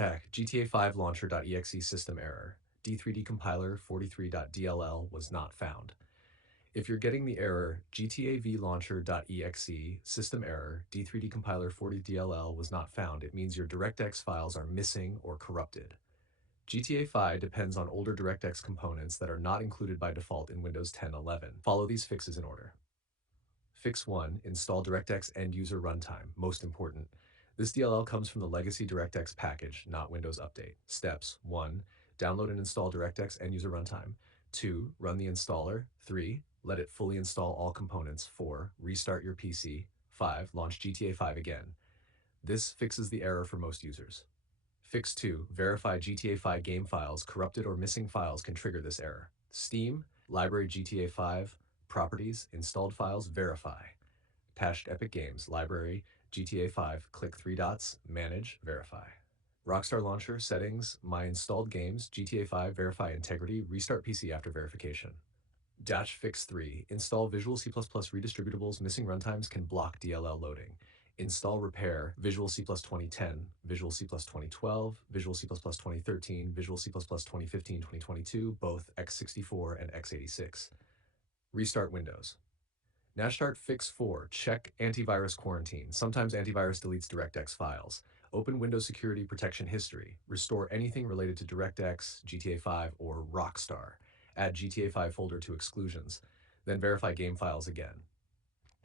Check. GTA5 launcher.exe system error. D3D compiler 43.dll was not found. If you're getting the error GTAVLauncher.exe system error D3D compiler 40DLL was not found, it means your DirectX files are missing or corrupted. GTA5 depends on older DirectX components that are not included by default in Windows 10 11. Follow these fixes in order. Fix 1. Install DirectX End-User Runtime. Most important. This DLL comes from the legacy DirectX package, not Windows Update. Steps: 1. Download and install DirectX End-User Runtime. 2. Run the installer. 3. Let it fully install all components. 4. Restart your PC. 5. Launch GTA 5 again. This fixes the error for most users. Fix 2. Verify GTA 5 game files. Corrupted or missing files can trigger this error. Steam, Library GTA 5, Properties, Installed Files, Verify. Patched Epic Games, Library, GTA 5, click 3 dots, Manage, Verify. Rockstar Launcher, Settings, My Installed Games, GTA 5, Verify Integrity, Restart PC after verification. Dash Fix 3, Install Visual C++ Redistributables, Missing runtimes can block DLL loading. Install Repair, Visual C++ 2010, Visual C++ 2012, Visual C++ 2013, Visual C++ 2015, 2022, both x64 and x86. Restart Windows. Nashstart Fix 4, check antivirus quarantine. Sometimes antivirus deletes DirectX files. Open Windows Security Protection History. Restore anything related to DirectX, GTA 5, or Rockstar. Add GTA 5 folder to exclusions. Then verify game files again.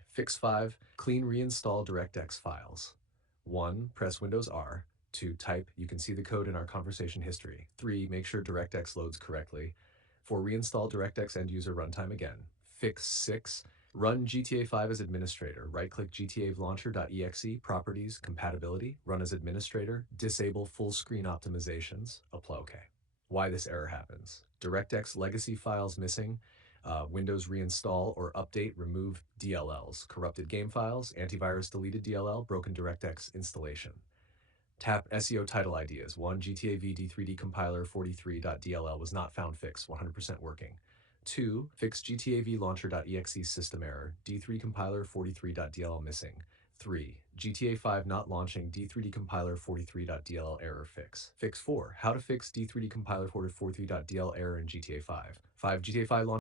Fix 5, clean reinstall DirectX files. 1. Press Windows R. 2. Type. You can see the code in our conversation history. 3. Make sure DirectX loads correctly. 4. Reinstall DirectX End-User Runtime again. Fix 6. Run GTA 5 as administrator. Right-click GTAVLauncher.exe, Properties, Compatibility, Run as administrator, disable full screen optimizations, apply OK. Why this error happens. DirectX legacy files missing, Windows reinstall or update, remove DLLs, corrupted game files, antivirus deleted DLL, broken DirectX installation. Tap SEO title ideas. 1. GTAV D3D compiler 43.dll was not found. Fix 100% working. 2. Fix GTAV launcher.exe system error. D3 compiler 43.dll missing. 3. GTA 5 not launching D3D compiler 43.dll error fix. Fix 4. How to fix D3D compiler 43.dll error in GTA 5. 5. GTA 5 launch